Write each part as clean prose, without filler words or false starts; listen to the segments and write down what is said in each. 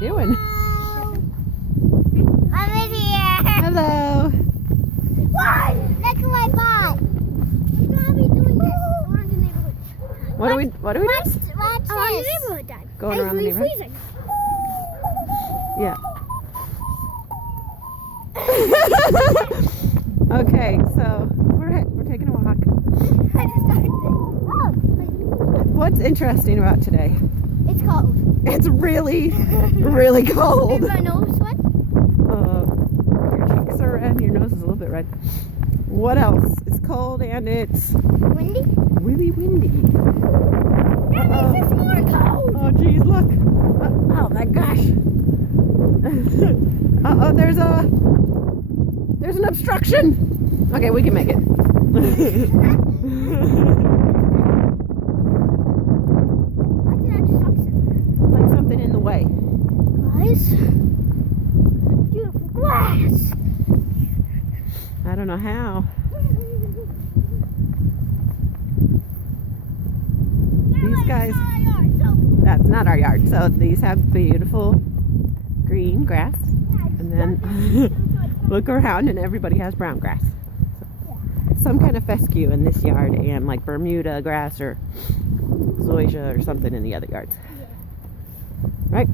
doing? I'm in here. Hello. What? Look at my bot. We're gonna be doing this around the neighborhood. What are we doing? Watch around the neighborhood, Dad. Going around the neighborhood? Freezing. Yeah. Okay, so we're taking a walk. I just started it. Oh, What's interesting about today? it's cold. It's really, really cold. Is my nose wet? Your cheeks are red. Your nose is a little bit red. What else? It's cold and it's Windy? really windy. Yeah, it's more cold. Oh, geez, look. Oh my gosh. Uh-oh, there's an obstruction. Okay, we can make it. Like something in the way. Guys, beautiful grass. I don't know how. These guys, that's not our yard. So these have beautiful green grass. And then look around and everybody has brown grass. So, some kind of fescue in this yard and like Bermuda grass or zoysia or something in the other yards. Right?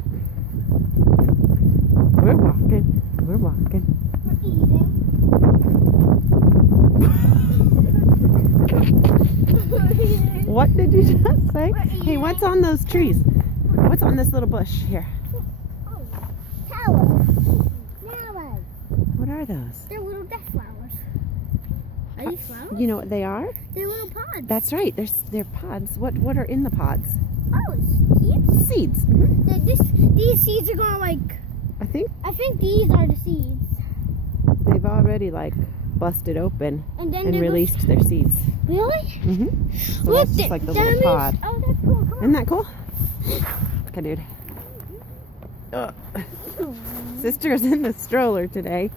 We're walking. We're walking. What did you just say? Hey, what's on those trees? What's on this little bush here? Flowers. What are those? They're little death flowers. Are these flowers? You know what they are? They're little pods. That's right. They're pods. What are in the pods? Oh, seeds? Seeds. These seeds are gonna I think I think these are the seeds. they've already like busted open And then and they're released their seeds. Really? Mm-hmm. So Look, that's just like the that little means- pod. Oh, that's cool. Come on. Isn't that cool? Okay, dude. Sister's in the stroller today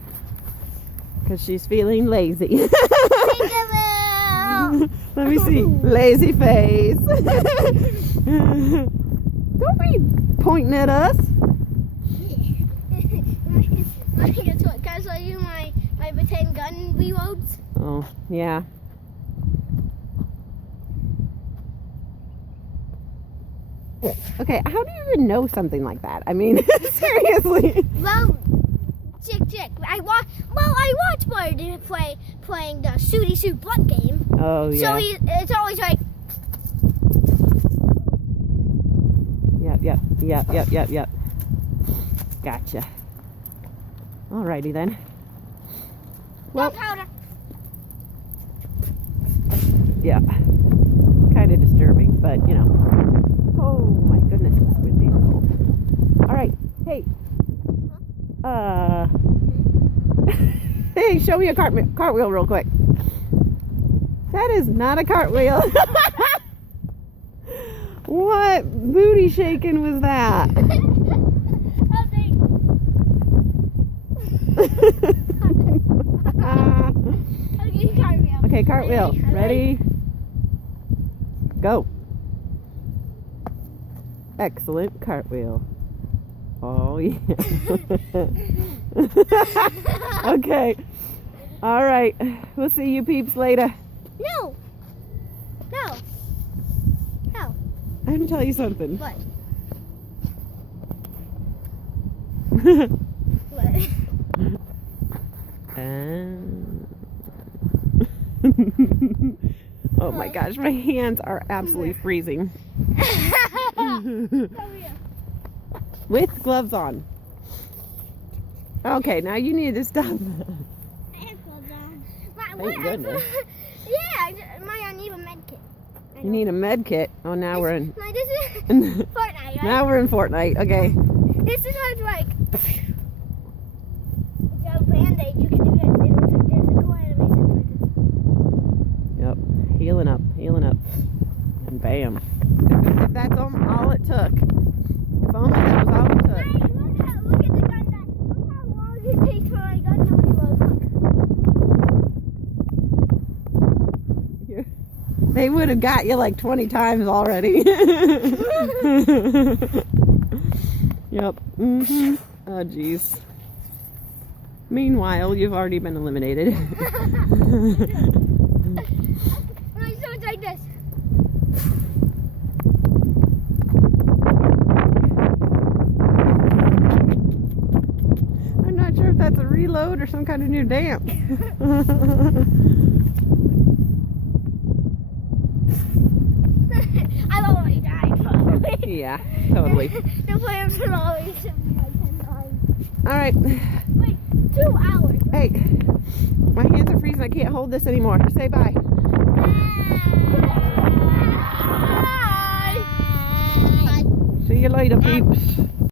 because she's feeling lazy. Peekaboo. Let me see. Lazy face. Don't be pointing at us. Can I show you my pretend gun reloads? Oh, yeah. Okay, how do you even know something like that? I mean, seriously. Well, chick. I watch Marty playing the Shooty Shoot Blood game. Oh, yeah. So it's always like, Yep. Gotcha. Alrighty then. Well, gunpowder. yeah. Kind of disturbing, but you know. Oh my goodness, it's windy and cold. Alright, hey. Hey, show me a cartwheel real quick. That is not a cartwheel. What booty shaking was that? Okay, cartwheel. Ready? Go. Excellent cartwheel. Oh, yeah. Okay. All right. We'll see you peeps later. No. I have to tell you something. What? Oh my gosh, my hands are absolutely freezing. With gloves on. Okay, now you need to stop. I have gloves on. Thank goodness. Yeah, I need a med kit. You need a med kit. Oh, now we're in. This is Fortnite, right? Now we're in Fortnite. Okay. This is how it's like. Without Band-Aid, you can do this. There's a cool animation. Yep. Healing up. And bam. If that's all it took. If only that was all it took. Hey, look at the gun. Look how long it takes for my gun to reload. Look. They would have got you like 20 times already. Yep. Mm-hmm. Oh, jeez. Meanwhile, you've already been eliminated. My stomach's like this. I'm not sure if that's a reload or some kind of new dance. I've already died, probably. Yeah, totally. The players will always shoot me like 10 times. All right. Wait, 2 hours. Hey, my hands are freezing. I can't hold this anymore. Say bye. Bye. See you later, peeps.